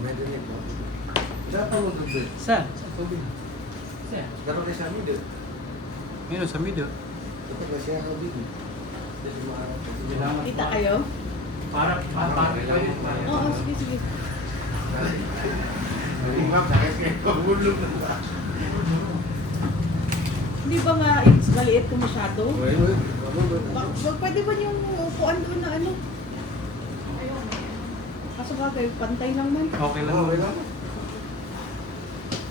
Medyo nito. Dapat mo doon. Saan? Saan po din? Saan? Dapat na siya video. Meron sa video. Dapat na siya video. Kita kayo? Para. Oo, sige, sige. Ma'am, nakasya ko. Bulog na ba? Hindi ba nga it's maliit ko masyado? Pwede ba yung upuan doon na ano? Kaso bagay, pantay lang man. Okay lang. Okay lang.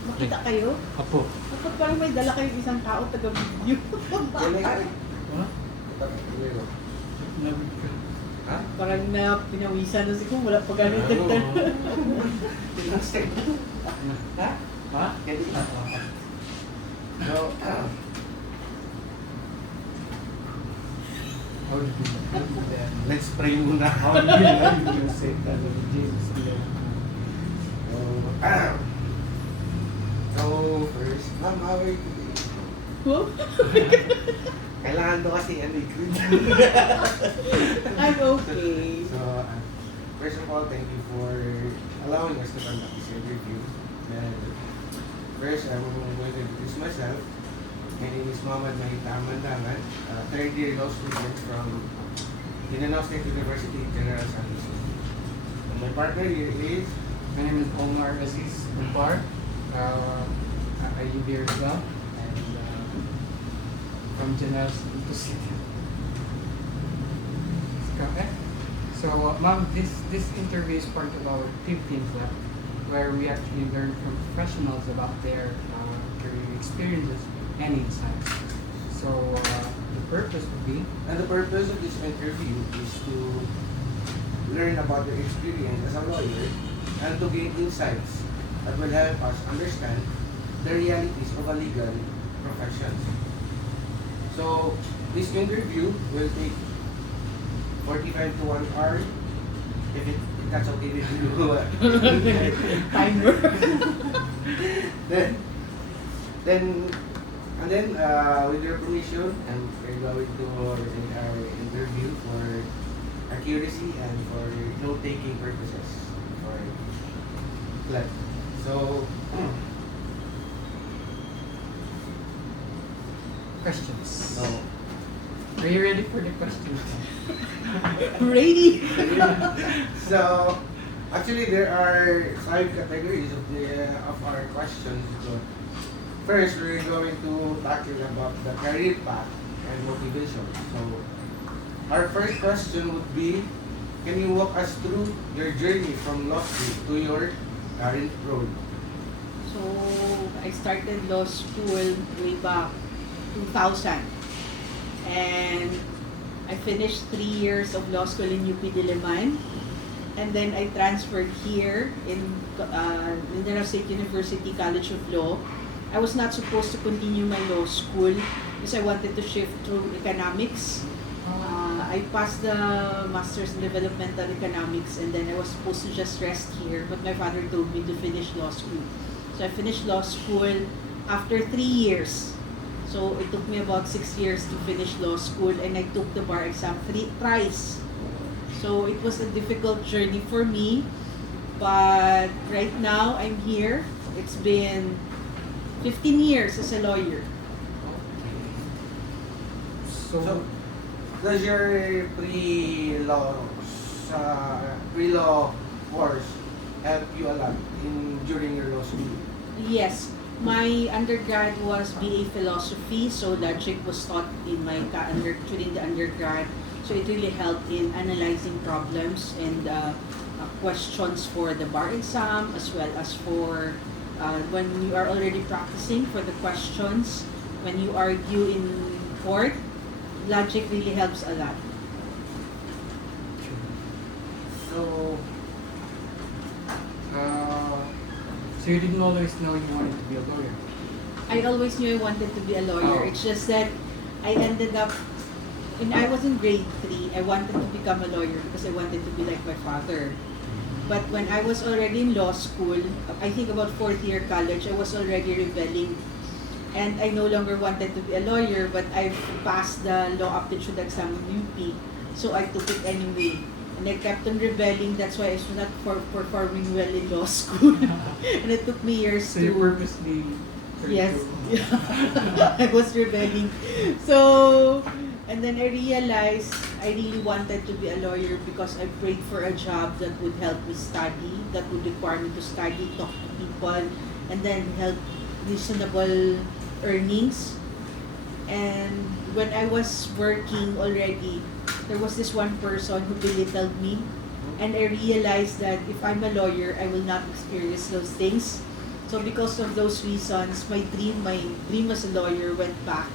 Makita kayo? Apo. Dapat parang may dala kayong isang tao taga-video. Ano? Ha? Parang na pinawisan na siguro, wala pa ganit. Ha? Ha? So, let's pray muna. So, first, ma'am, how are you today? Huh? Kailangan to kasi ano, I'm okay. So, first of all, thank you for allowing us to conduct this interview. And first, I'm going to introduce myself. My name is Muhammad Mahita Amandangan, third year law student from Mindanao State University, General San Jose. And my partner here is My name is Omar Aziz Umpar. I live here as well. And from General Santos City. Okay. So, ma'am, this interview is part of our 15th lab, where we actually learn from professionals about their career experiences and insights. So, the purpose would be and the purpose of this interview is to learn about your experience as a lawyer and to gain insights that will help us understand the realities of a legal profession. So, this interview will take 45 to 1 hour, if that's okay with you. Timer. then, with your permission, we're going to end our interview for accuracy and for note-taking purposes. For like, so, questions. no. Are you ready for the questions? Ready? So, actually, there are 5 categories of our questions. So, first, we're going to tackle about the career path and motivation. So, our first question would be, can you walk us through your journey from law school to your current role? So, I started law school way back 2000. And I finished 3 years of law school in UP Diliman. And then I transferred here in Mindanao State University College of Law. I was not supposed to continue my law school because I wanted to shift to economics. I passed the Master's in Developmental Economics and then I was supposed to just rest here, but my father told me to finish law school. So I finished law school after 3 years. So it took me about 6 years to finish law school and I took the bar exam thrice. So it was a difficult journey for me, but right now I'm here. It's been 15 years as a lawyer. So, does your pre-law course help you a lot during your law school? Yes, my undergrad was BA Philosophy, so logic was taught in my during the undergrad. So it really helped in analyzing problems and questions for the bar exam, as well as for when you are already practicing for the questions. When you argue in court, logic really helps a lot. So, So you didn't always know you wanted to be a lawyer? I always knew I wanted to be a lawyer. Oh. It's just that I ended up, when I was in grade 3, I wanted to become a lawyer because I wanted to be like my father. But when I was already in law school, I think about 4th year college, I was already rebelling. And I no longer wanted to be a lawyer, but I passed the law aptitude exam in UP. So I took it anyway. And I kept on rebelling. That's why I was not performing well in law school. And it took me years So to... you purposely tried Yes. to- I was rebelling. So, and then I realized I really wanted to be a lawyer because I prayed for a job that would help me study, that would require me to study, talk to people, and then help reasonable earnings. And when I was working already, there was this one person who belittled me. And I realized that if I'm a lawyer, I will not experience those things. So because of those reasons, my dream as a lawyer went back.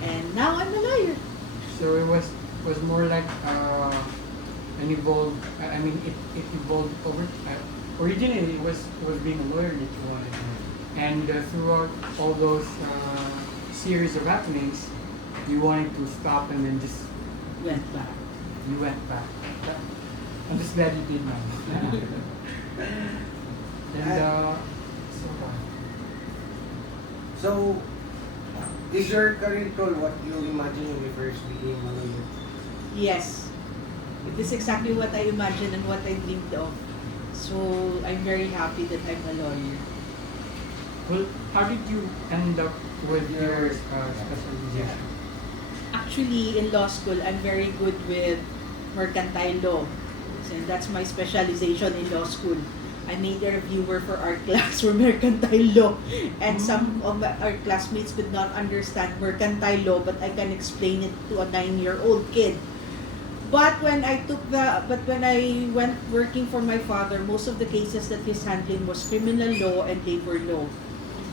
And now I'm a lawyer. So it was more like an evolved. I mean, it evolved over. Originally, it was being a lawyer that you wanted, and throughout all those series of happenings, you wanted to stop and then just Went back. you went back. I'm just glad you did, man. And so So, is your current role what you imagined when you first became a lawyer? Yes. It is exactly what I imagined and what I dreamed of. So I'm very happy that I'm a lawyer. well, how did you end up with your specialization? Actually, in law school, I'm very good with mercantile law. And that's my specialization in law school. I made a reviewer for our class for mercantile law. And some of our classmates could not understand mercantile law, but I can explain it to a 9-year-old kid. But when I went working for my father, most of the cases that he's handling was criminal law and labor law.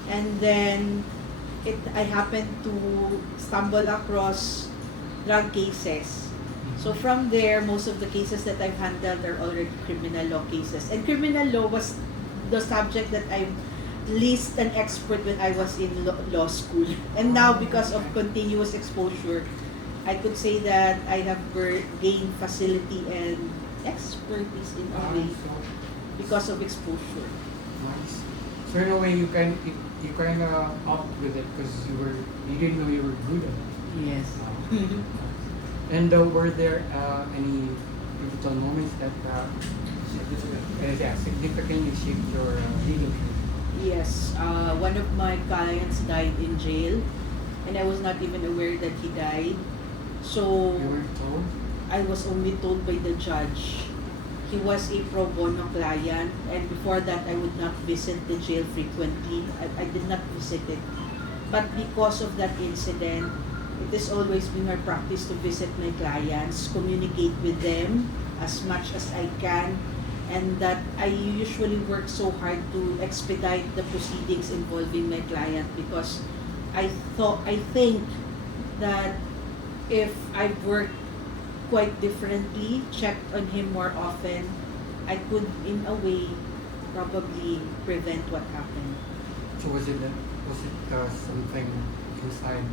And then I happened to stumble across drug cases. So from there, most of the cases that I've handled are already criminal law cases. And criminal law was the subject that I'm least an expert when I was in law school. And now, because of continuous exposure, I could say that I have gained facility and expertise in a way because of exposure. Nice. So in a way, you kind of upped with it because you didn't know you were good at it. Yes. And were there any pivotal moments that significantly shaped your legal career? Yes. One of my clients died in jail, and I was not even aware that he died. So You were told? I was only told by the judge. He was a pro bono client, and before that, I would not visit the jail frequently. I did not visit it. But because of that incident, it has always been my practice to visit my clients, communicate with them as much as I can, and that I usually work so hard to expedite the proceedings involving my client because I think that if I worked quite differently, checked on him more often, I could, in a way, probably prevent what happened. So was it something inside?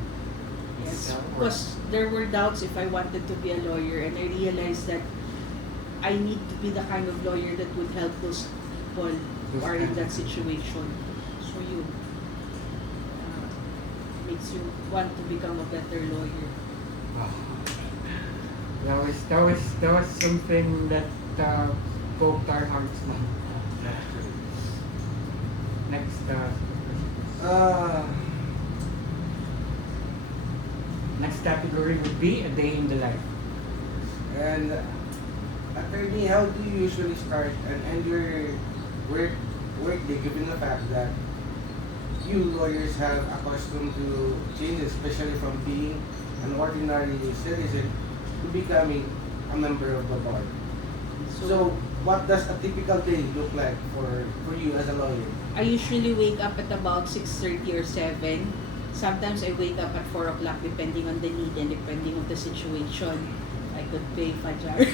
Yes, yourself, or- because there were doubts if I wanted to be a lawyer, and I realized that I need to be the kind of lawyer that would help those people who are in that situation. So you makes you want to become a better lawyer. Wow. That was something that poked our hearts, man. Next, next category would be a day in the life. And attorney, how do you usually start and end your work day, given the fact that you lawyers have accustomed to changes, especially from being an ordinary citizen to becoming a member of the bar? So what does a typical day look like for you as a lawyer? I usually wake up at about 6:30 or 7. Sometimes I wake up at 4 o'clock depending on the need and depending on the situation. I could pay Fajar.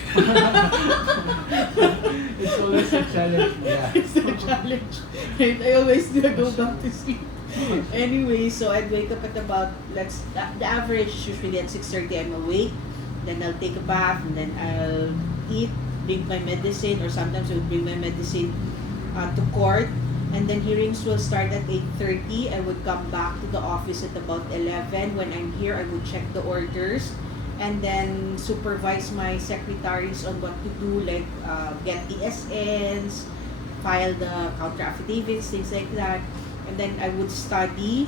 It's always a challenge. Yeah. It's a challenge. Right? I always do go back to sleep. Anyway, so I'd wake up at about, the average is usually at 6:30 I'm awake. Then I'll take a bath and then I'll eat, drink my medicine, or sometimes I would bring my medicine to court. And then hearings will start at 8:30. I would come back to the office at about 11. When I'm here, I would check the orders. and then supervise my secretaries on what to do, like get the SNs, file the counter affidavits, things like that. And then I would study,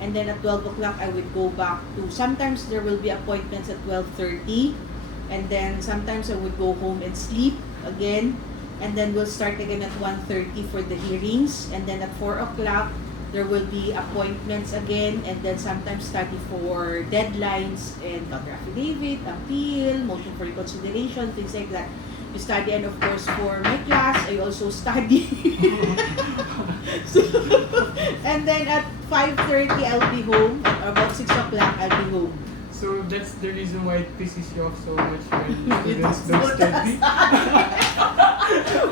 and then at 12 o'clock I would go back to, sometimes there will be appointments at 12:30, and then sometimes I would go home and sleep again, and then we'll start again at 1:30 for the hearings, and then at 4 o'clock there will be appointments again, and then sometimes study for deadlines and counter affidavit, appeal, motion for reconsideration, things like that. You study, and of course for my class, I also study. So, and then at 5:30 I'll be home. At about 6 o'clock I'll be home. So that's the reason why it pisses you off so much when students Don't don't study.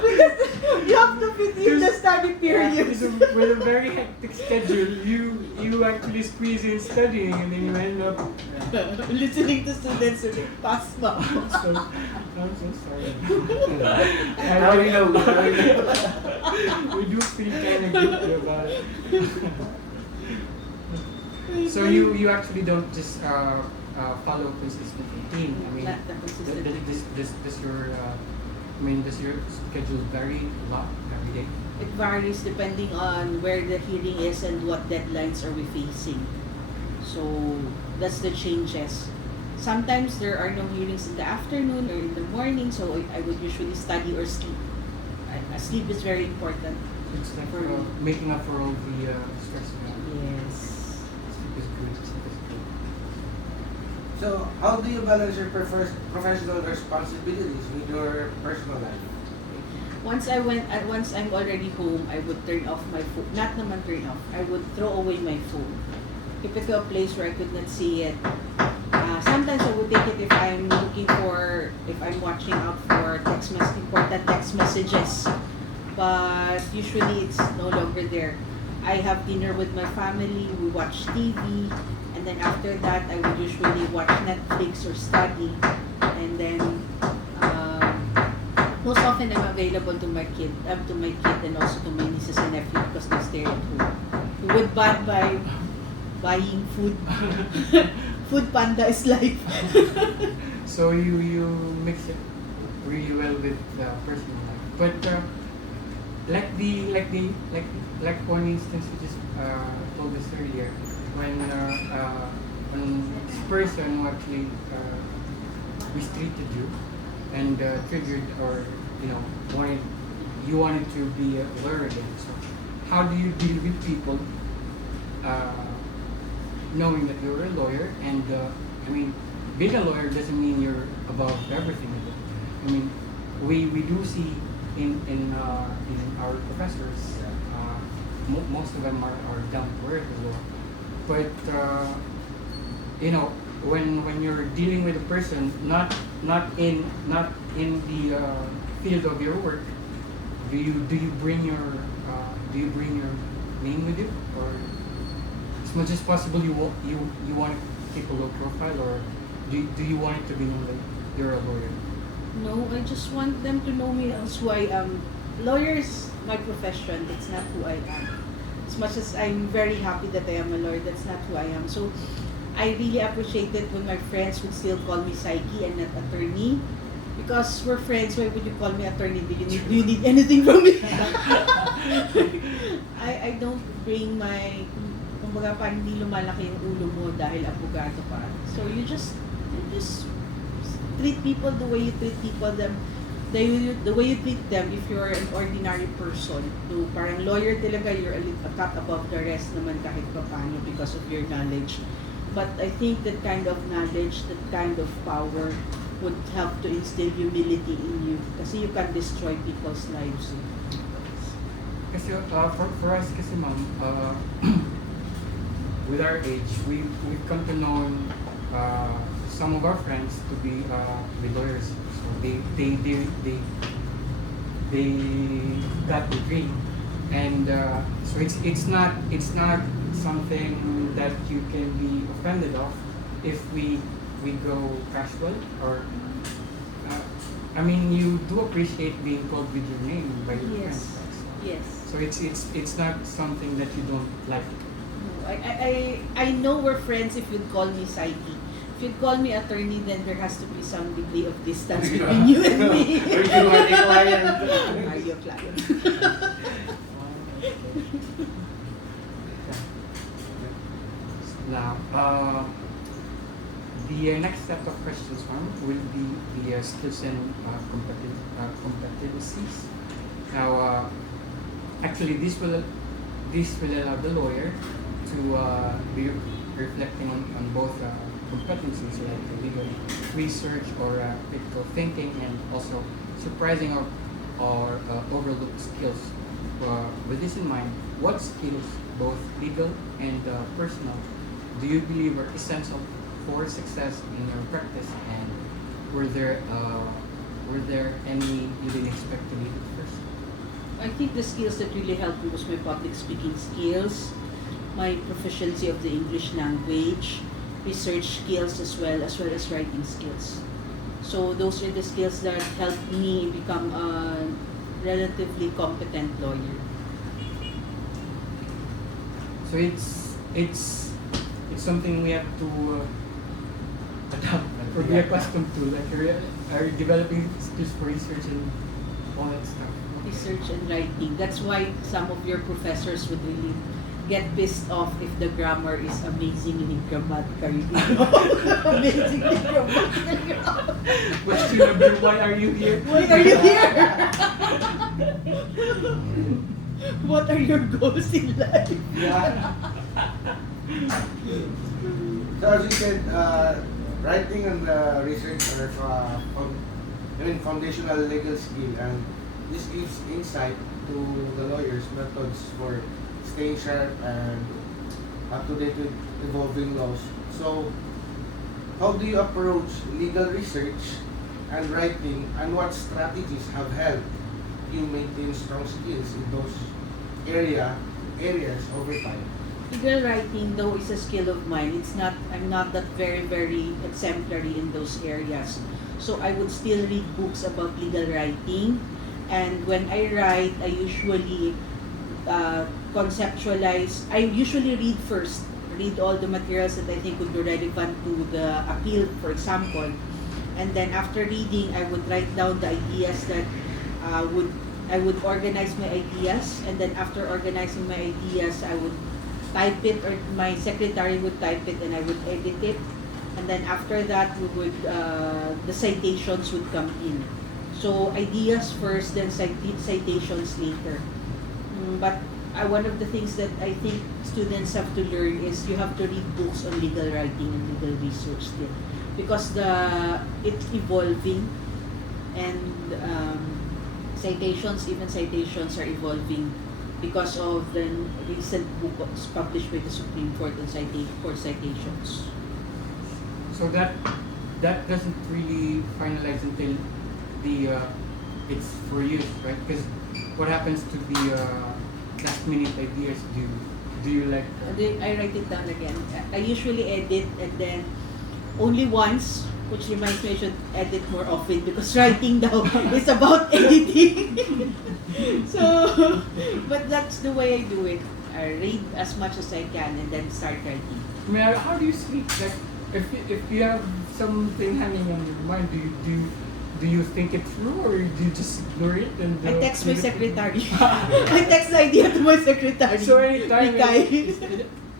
Because you have to fit in the study Yeah, period. so with a very hectic schedule, you actually squeeze in studying, and then you end up. Listening to students who pass ma. So, I'm so sorry. Now we know. We do feel kind of guilty about it. So you actually don't just follow a consistent routine. I mean, Not the consistent. does your does your schedule vary a lot every day? It varies depending on where the hearing is and what deadlines are we facing. So that's the changes. Sometimes there are no hearings in the afternoon or in the morning, so I would usually study or sleep. Sleep is very important. It's like For me. making up for all the stress. Yes. Sleep is good. Sleep is good. So, how do you balance your professional responsibilities with your personal life? Once I'm already home, I would turn off my phone. Not naman turn off. I would throw away my phone. Keep it to a place where I could not see it. Sometimes I would take it if I'm watching out for important text messages. But usually it's no longer there. I have dinner with my family, we watch TV, and then after that I would usually watch Netflix or study. And then most often I'm available to my kid and also to my nieces and nephews because they stay at home. We would bond by buying food. Food Panda is life. So you mix it really well with personal life. But like one instance you just told us earlier, when this person who actually mistreated you and triggered, or wanted to be a lawyer again. So how do you deal with people knowing that you're a lawyer, and being a lawyer doesn't mean you're above everything. I mean, we do see in our professors, most of them are down to earth as well. But when you're dealing with a person not in the field of your work, do you bring your name with you, or as much as possible you want to keep a low profile, or do you want it to be known that you're a lawyer? No, I just want them to know me as who I am. Lawyer is my profession. That's not who I am. As much as I'm very happy that I am a lawyer, that's not who I am. So I really appreciate it when my friends would still call me Psyche and not attorney. Because we're friends, why would you call me attorney? Do you need anything from me? I don't bring my, kumbaga parang hindi lumalaki yung ulo mo dahil abogado ka. So you just treat people the way you treat people, the way you treat them if you're an ordinary person. So parang lawyer talaga, you're a cut above the rest naman kahit pa paano because of your knowledge. But I think that kind of knowledge, that kind of power would help to instill humility in you kasi you can destroy people's lives. Kasi for us kasi ma'am, with our age, we've come to know some of our friends to be lawyers. So they got the degree, and so it's not something that you can be offended of if we go casual, or you do appreciate being called with your name by your Yes. friends, right? Yes. So it's not something that you don't like. No, I know we're friends if you'd call me Psyche. If you'd call me attorney, then there has to be some degree of distance between you and me. Or you are the client. Are you a client? Now, the next set of questions, ma'am, will be the skills and competencies. Now, actually, this will allow the lawyer to be reflecting on both competencies like legal research or critical thinking, and also surprising or overlooked skills. With this in mind, what skills, both legal and personal, do you believe are essential for success in your practice, and were there any you didn't expect to need at first? I think the skills that really helped me was my public speaking skills, my proficiency of the English language, research skills as well as writing skills. So those are the skills that helped me become a relatively competent lawyer. So it's something we have to adapt or be accustomed to, like are developing skills for research and all that stuff. Research and writing. That's why some of your professors would really get pissed off if the grammar is amazingly grammatically amazingly grammatically. Question number, why are you here? Why are you here? What are your goals in life? Yeah. So as you said, writing and research are foundational legal skill, and this gives insight to the lawyers' methods for staying sharp and up to date with evolving laws. So, how do you approach legal research and writing, and what strategies have helped you maintain strong skills in those areas over time? Legal writing, though, is a skill of mine. I'm not that very exemplary in those areas. So I would still read books about legal writing, and when I write, I usually conceptualize. I usually read all the materials that I think would be relevant to the appeal, for example, and then after reading, I would write down the ideas that I would organize my ideas, and then after organizing my ideas, I would type it, or my secretary would type it, and I would edit it, and then after that, the citations would come in. So ideas first, then citations later. But one of the things that I think students have to learn is you have to read books on legal writing and legal research still, because it's evolving, and citations are evolving because of the recent books published by the Supreme Court on citations. So that doesn't really finalize until it's for use, right? Because what happens to the last minute ideas? Do you like? I write it down again. I usually edit, and then only once, which reminds me I should edit more often, because writing down is about editing. So, but that's the way I do it. I read as much as I can and then start writing. I mean, how do you sleep? Like, if you have something hanging on your mind, do you think it through, or do you just ignore it? And I text my secretary. I text the idea to my secretary. So anytime Reply.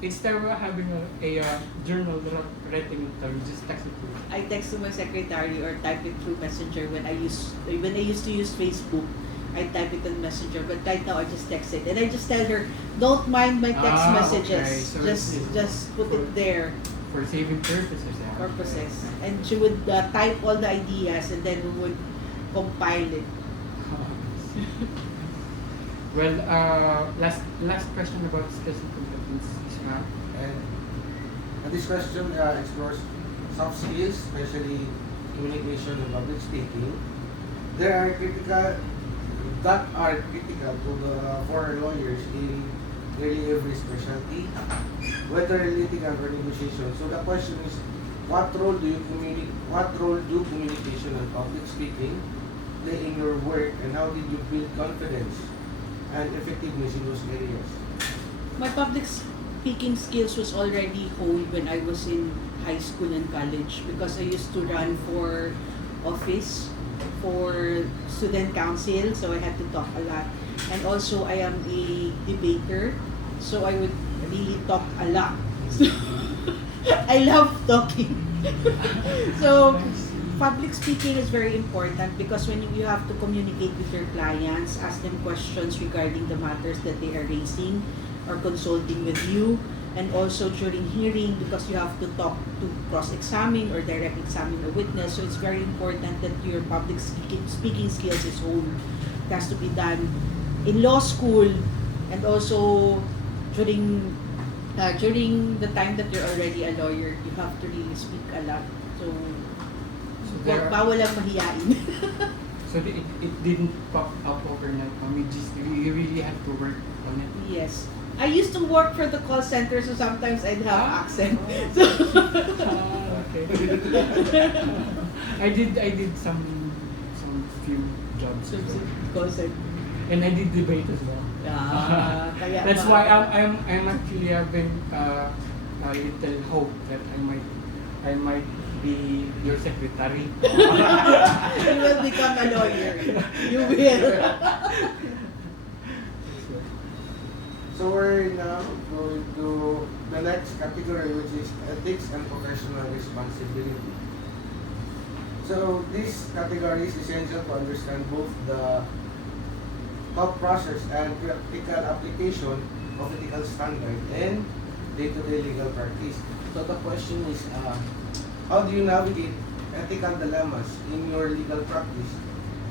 instead of having a journal writing it down, you just text it to her. I text to my secretary or type it through Messenger when I used to use Facebook. I type it on Messenger, but right now I just text it, and I just tell her, don't mind my text messages. Okay. So Just put it there. For saving purposes. And she would type all the ideas, and then we would compile it. Well, last question about skills and competencies, ma'am. And this question explores soft skills, especially communication and public speaking. There are critical for lawyers in nearly every specialty, whether litigant or negotiation. So the question is, what role do communication and public speaking play in your work, and how did you build confidence and effectiveness in those areas? My public speaking skills was already honed when I was in high school and college because I used to run for office for student council, so I had to talk a lot. And also I am a debater, so I would really talk a lot. So I love talking. So public speaking is very important because when you have to communicate with your clients, ask them questions regarding the matters that they are raising or consulting with you, and also during hearing because you have to talk to cross-examine or direct examine a witness. So it's very important that your public speaking skills is honed. It has to be done in law school and also during the time that you're already a lawyer. You have to really speak a lot. So bawal lang mahiyain. So it didn't pop up overnight. You really had to work on it. Yes. I used to work for the call center, so sometimes I'd have accent. So Okay. I did some few jobs as well. call center. And I did debate as well. Kaya That's why I'm actually having a little hope that I might be your secretary. You will become a lawyer. You will. So we're now going to the next category, which is ethics and professional responsibility. So this category is essential to understand both the thought process and practical application of ethical standard and day-to-day legal practice. So the question is, how do you navigate ethical dilemmas in your legal practice?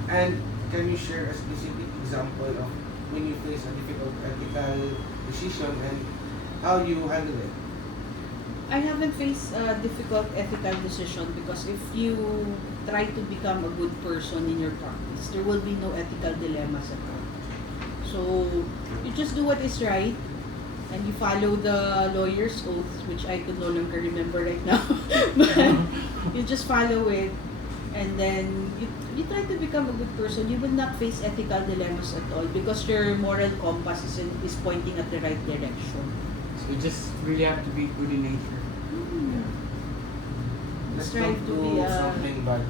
And can you share a specific example of when you face a difficult ethical decision and how you handle it? I haven't faced a difficult ethical decision because if you try to become a good person in your practice, there will be no ethical dilemmas at all. So you just do what is right and you follow the lawyer's oath, which I could no longer remember right now. But you just follow it and then you try to become a good person. You will not face ethical dilemmas at all because your moral compass is pointing at the right direction. So you just really have to be good in nature. Just Let's try don't to do be something bad.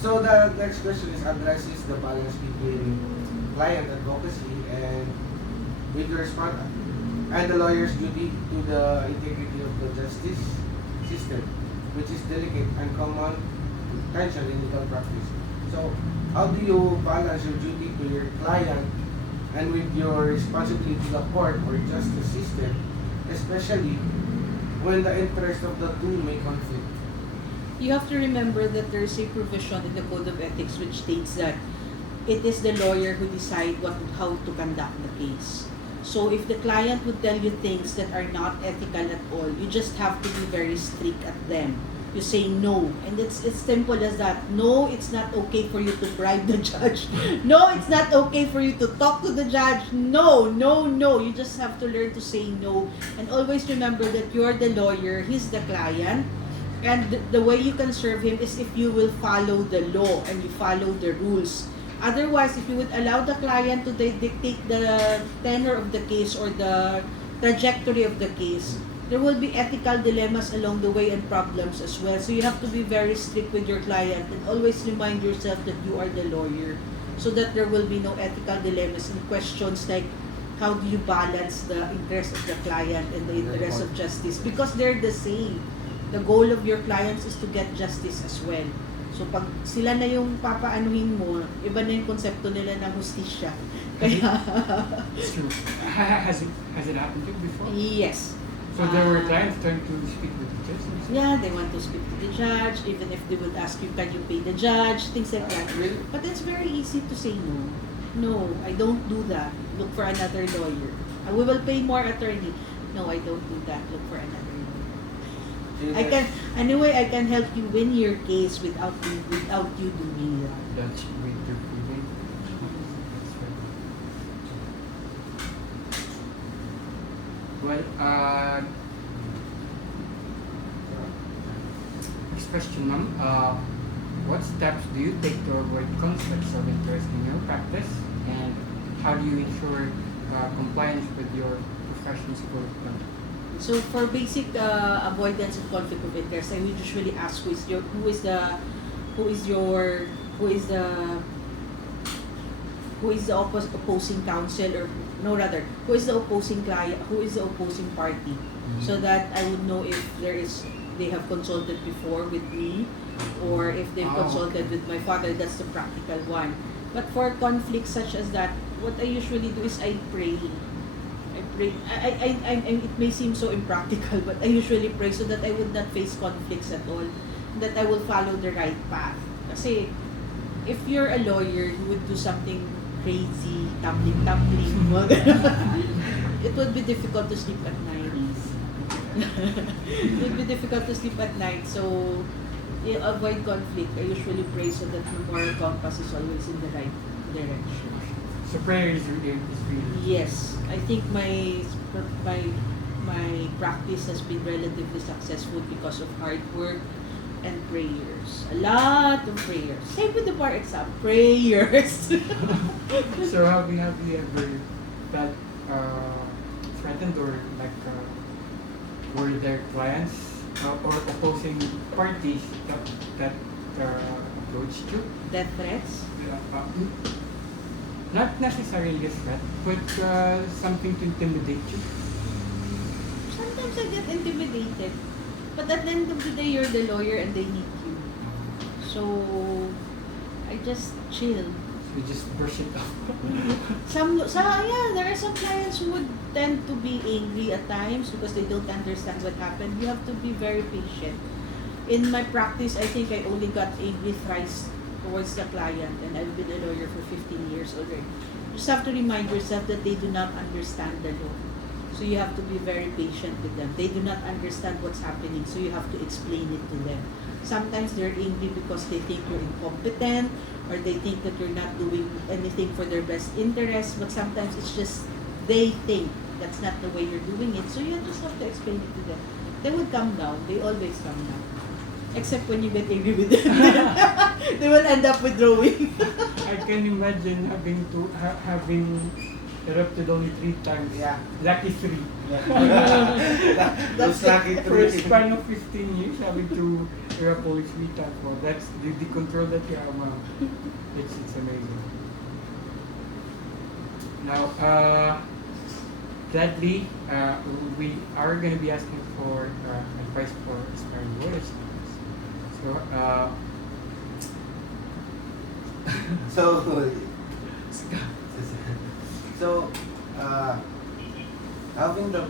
So the next question is addresses the balance between client advocacy and with the respond and the lawyer's duty to the integrity of the justice system, which is delicate and common tension in legal practice. So how do you balance your duty to your client and with your responsibility to the court or justice system, especially when the interest of the two may conflict? You have to remember that there is a provision in the Code of Ethics which states that it is the lawyer who decide how to conduct the case. So if the client would tell you things that are not ethical at all, you just have to be very strict at them. You say no, and it's simple as that. No, it's not okay for you to bribe the judge. No, it's not okay for you to talk to the judge. No, no, no. You just have to learn to say no, and always remember that you're the lawyer, he's the client. And the way you can serve him is if you will follow the law and you follow the rules. Otherwise, if you would allow the client to dictate the tenor of the case or the trajectory of the case, there will be ethical dilemmas along the way and problems as well. So you have to be very strict with your client and always remind yourself that you are the lawyer so that there will be no ethical dilemmas and questions like how do you balance the interest of the client and the interest of justice, because they're the same. The goal of your clients is to get justice as well. So pag sila na yung papaanuhin mo, iba na yung konsepto nila ng hustisya. Kaya It's true. Has it happened to you before? yes. So there were clients trying to speak with the judge. Yeah, they want to speak to the judge, even if they would ask you, can you pay the judge, things like that. Really? But it's very easy to say no. No, I don't do that. Look for another lawyer. We will pay more attorney. No, I don't do that. Look for another lawyer. I can help you win your case without you doing that. Judge with your feeling. That's right. Well, next question, ma'am. What steps do you take to avoid conflicts of interest in your practice, and how do you ensure compliance with your professional school of conduct? So for basic avoidance of conflict of interest, I would usually ask who is your who is your who is the who is the opposing counsel, or no, rather, who is the opposing client, who is the opposing party, so that I would know if they have consulted before with me, or if they've Oh, consulted okay. with my father. That's the practical one. But for conflicts such as that, what I usually do is I pray. I pray. It may seem so impractical, but I usually pray so that I would not face conflicts at all. That I will follow the right path. Kasi if you're a lawyer, you would do something crazy, tumbling, mga ganun. It would be difficult to sleep at night. It would be difficult to sleep at night. So, you avoid conflict. I usually pray so that my moral compass is always in the right direction. So prayer is really. Yes, I think my practice has been relatively successful because of hard work and prayers. A lot of prayers. Same with the bar exam. Prayers. So have you ever felt threatened, or like were there clients or opposing parties that approached you? Death threats. Uh, Not necessarily a threat, but something to intimidate you. Sometimes I get intimidated. But at the end of the day, you're the lawyer and they need you. So, I just chill. So you just brush it off. There are some clients who would tend to be angry at times because they don't understand what happened. You have to be very patient. In my practice, I think I only got angry thrice towards the client, and I've been a lawyer for 15 years already. You just have to remind yourself that they do not understand the law. So you have to be very patient with them. They do not understand what's happening, so you have to explain it to them. Sometimes they're angry because they think you're incompetent, or they think that you're not doing anything for their best interest, but sometimes it's just they think that's not the way you're doing it, so you just have to explain it to them. They would calm down. They always calm down. Except when you get angry with them. They will end up withdrawing. I can imagine having erupted only 3 times. Yeah. Lucky 3. Those lucky For a three. span of 15 years, having to erupt only 3 times. Well, that's the control that you have. It's amazing. Now, gladly, we are going to be asking for advice for aspiring lawyers. So, so, having the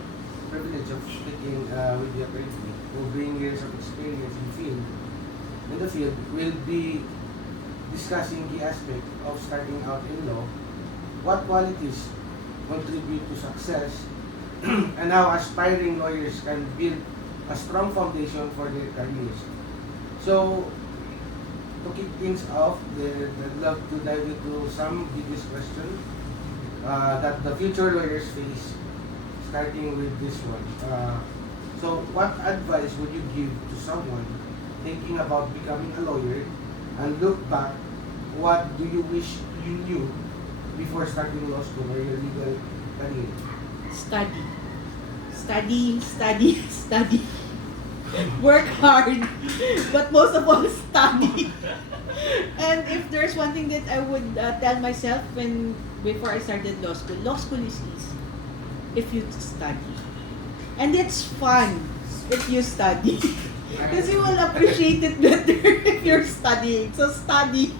privilege of speaking with the attorney who bring years of experience in the field, will be discussing the aspect of starting out in law, what qualities contribute to success, and how aspiring lawyers can build a strong foundation for their careers. So, to kick things off, I'd love to dive into some biggest question that the future lawyers face, starting with this one. So, what advice would you give to someone thinking about becoming a lawyer, and look back, what do you wish you knew before starting law school or your legal career? Study. Study. Work hard, but most of all, study. And if there's one thing that I would tell myself before I started law school is easy if you study, and it's fun if you study, because you will appreciate it better if you're studying. So study.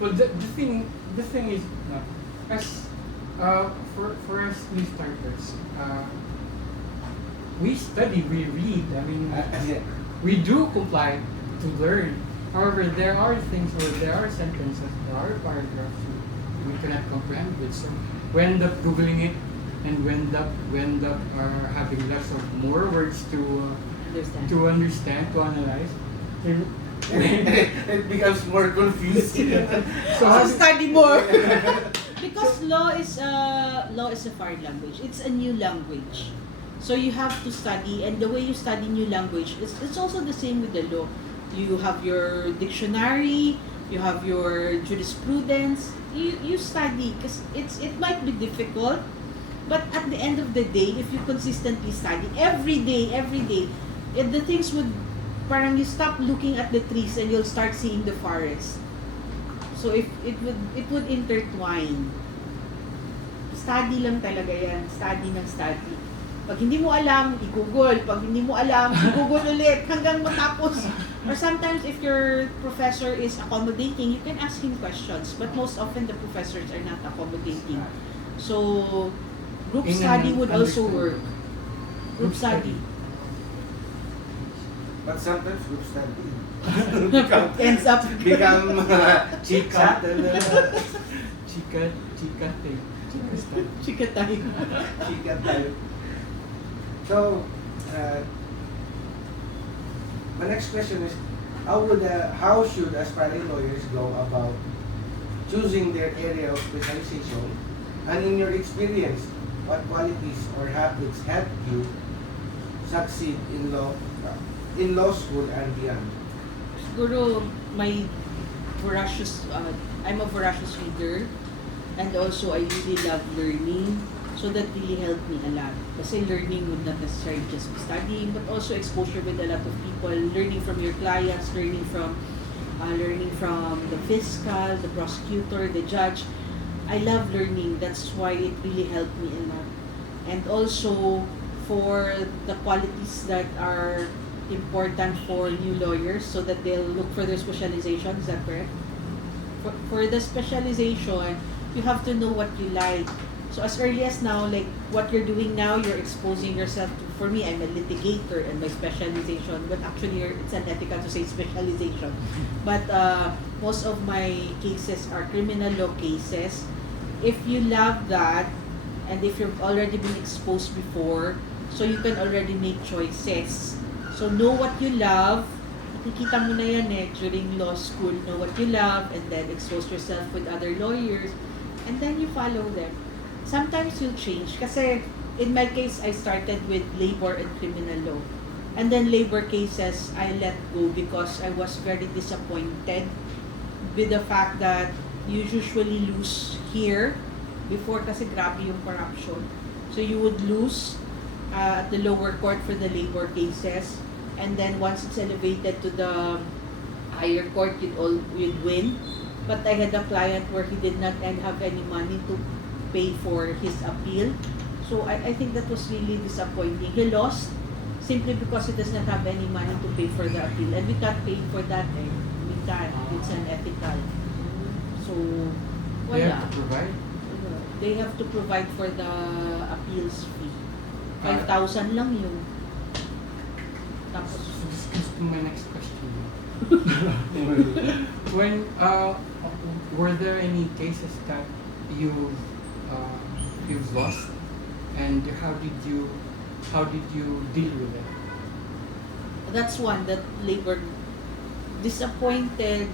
well, the thing is, as for us new starters, we study, we read. I mean, we do comply to learn. However, there are things, or there are sentences, there are paragraphs we cannot comprehend with. So we end up googling it, and we end up having lots of more words to understand, to analyze. It becomes more confusing. So study more. Because law is a foreign language. It's a new language. So you have to study, and the way you study new language, it's also the same with the law. You have your dictionary, you have your jurisprudence. You study because it might be difficult, But at the end of the day, if you consistently study every day, the things would, parang you stop looking at the trees and you'll start seeing the forest. So if it would intertwine. Study lang talaga yan. Study ng study. Pag hindi mo alam, i-google. Pag hindi mo alam, i-google ulit hanggang matapos. Or sometimes if your professor is accommodating, you can ask him questions. But most often the professors are not accommodating. So group In study an would also understood- work. Group study. But sometimes group study Ends up become chika. Chika tayo. Chika style. chika tayo. Chika tayo. So, my next question is, how should aspiring lawyers go about choosing their area of specialization? And in your experience, what qualities or habits help you succeed in law school and beyond? Siguro my I'm a voracious reader, and also I really love learning. So that really helped me a lot. Kasi learning would not necessarily just be studying, but also exposure with a lot of people, learning from your clients, learning from the fiscal, the prosecutor, the judge. I love learning. That's why it really helped me a lot. And also for the qualities that are important for new lawyers, so that they'll look for their specialization. Is that correct? For the specialization, you have to know what you like. So as early as now, like what you're doing now, you're exposing yourself to, for me, I'm a litigator and my specialization, but actually it's unethical to say specialization. But most of my cases are criminal law cases. If you love that, and if you've already been exposed before, so you can already make choices. So know what you love. Nakikita mo na yan during law school. Know what you love, and then expose yourself with other lawyers, and then you follow them. Sometimes you'll change. Kasi in my case, I started with labor and criminal law. And then labor cases, I let go because I was very disappointed with the fact that you usually lose here. Before kasi grabe yung corruption. So you would lose at the lower court for the labor cases. And then once it's elevated to the higher court, you'd win. But I had a client where he did not have any money to pay for his appeal. So I think that was really disappointing. He lost simply because he does not have any money to pay for the appeal. And we can't pay for that. We can't. It's unethical. So, They wala. have to provide. They have to provide for the appeals fee. 5,000 lang yun. Tapos, So this goes to my next question. When were there any cases that you've lost, and how did you deal with it? that's one that labor disappointed.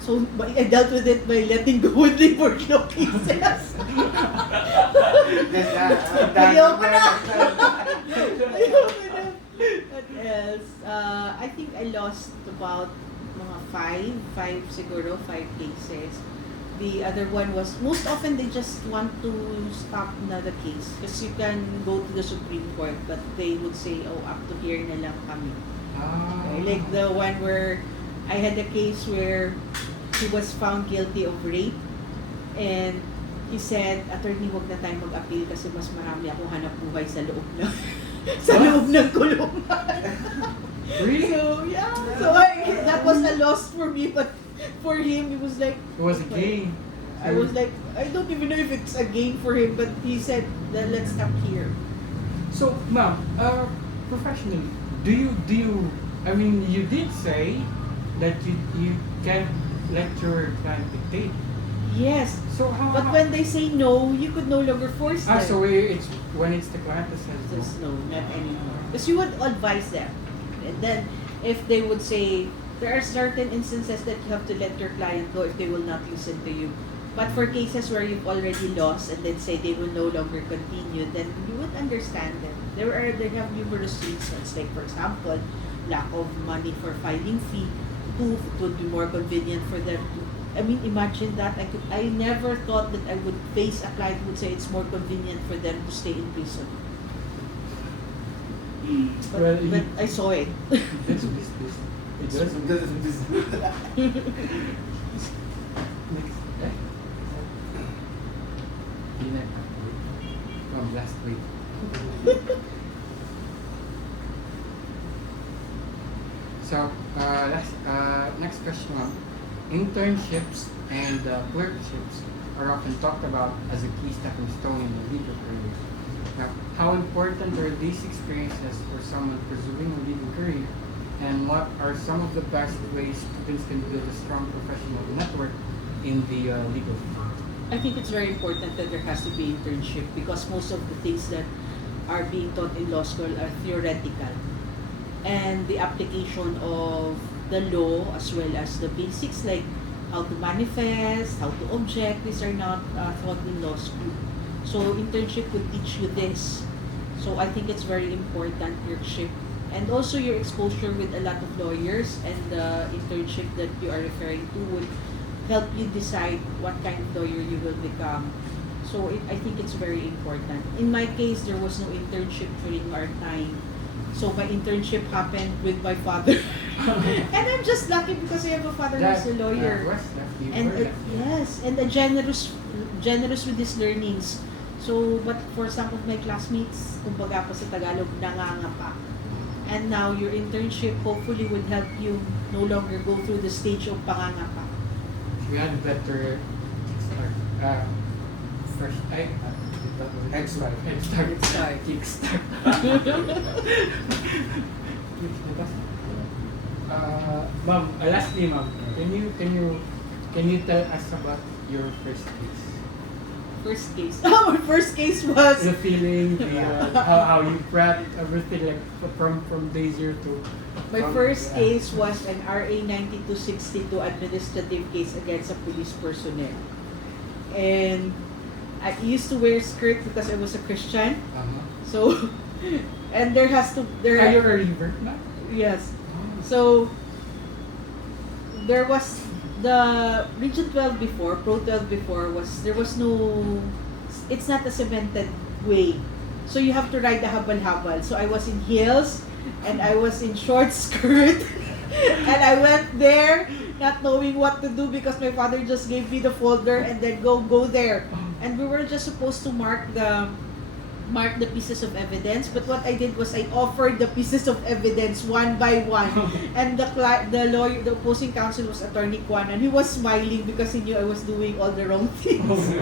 So I dealt with it by letting go with labor law cases. Ayoko na. Ayoko na. What else? I think I lost about mga five cases. The other one was, most often they just want to stop na the case. Because you can go to the Supreme Court, but they would say, oh, up to here na lang kami. Okay, like the one where I had a case where he was found guilty of rape, and he said, attorney, wag na tayo mag-appeal kasi mas marami akong hanap buhay sa loob ng sa loob ng kulungan. Really? So yeah, so that was a loss for me, but for him it was like, It was a game. I was like, I don't even know if it's a game for him, but he said that let's stop here. So, ma'am, professionally, do you? I mean, you did say that you can't let your client dictate. Yes, So how? but when they say no, you could no longer force them. so it's when it's the client that says no. Just no, not anymore. Because you would advise them. And then, if they would say, there are certain instances that you have to let your client go if they will not listen to you. But for cases where you've already lost and then say they will no longer continue, then you would understand them. They have numerous reasons, like for example, lack of money for filing fee. Two, it would be more convenient for them to I mean, imagine that. I never thought that I would face a client who would say it's more convenient for them to stay in prison. But, Well, but I saw it. This. It does. Next. Eh? Peanut from last week. So, next question, ma'am. Internships and clerkships are often talked about as a key stepping stone in the legal career. Now, how important are these experiences for someone pursuing a legal career, and what are some of the best ways students can build a strong professional network in the legal field? I think it's very important that there has to be internship because most of the things that are being taught in law school are theoretical. And the application of the law as well as the basics like how to manifest, how to object, these are not taught in law school. So internship would teach you this. So I think it's very important, clerkship. And also your exposure with a lot of lawyers and the internship that you are referring to would help you decide what kind of lawyer you will become. So I think it's very important. In my case, there was no internship during our time. So my internship happened with my father. And I'm just lucky because I have a father who's a lawyer. And yes, and a generous with his learnings. So, but for some of my classmates, kumbaga pa sa Tagalog, nangangapa. And now your internship hopefully would help you no longer go through the stage of pangangapa. We had better start. Fresh type. Head start. Kickstart. Ma'am, lastly, ma'am, can you tell us about your first case? First case. Oh, my first case was The feeling, how you prepped everything, like from day zero to. my first case was an RA 9262 administrative case against a police personnel. And I used to wear skirt because I was a Christian. So, and there has to Are you a revert na? yes. So there was the Region 12 before, Pro 12 before there was no, it's not a cemented way. So you have to ride the habal-habal. So I was in heels and I was in short skirt and I went there not knowing what to do because my father just gave me the folder and then go there. And we were just supposed to mark the pieces of evidence, but what I did was I offered the pieces of evidence one by one, and the opposing counsel was Attorney Kwan, and he was smiling because he knew I was doing all the wrong things.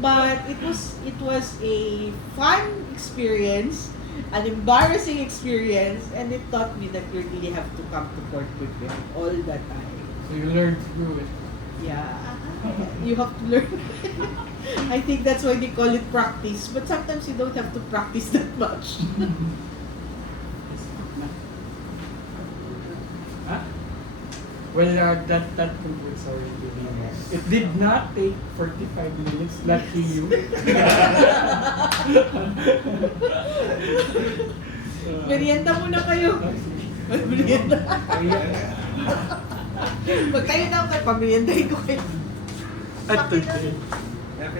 But it was a fun experience, an embarrassing experience, and it taught me that you really have to come to court prepared all the time. So you learned to do it. Yeah, you have to learn. I think that's why they call it practice. But sometimes you don't have to practice that much. Huh? Well, that concludes our interview. It did not take 45 minutes, lucky you. Merienda muna kayo. Merienda. Pag tayo na ako, pameriendahin ko kayo. At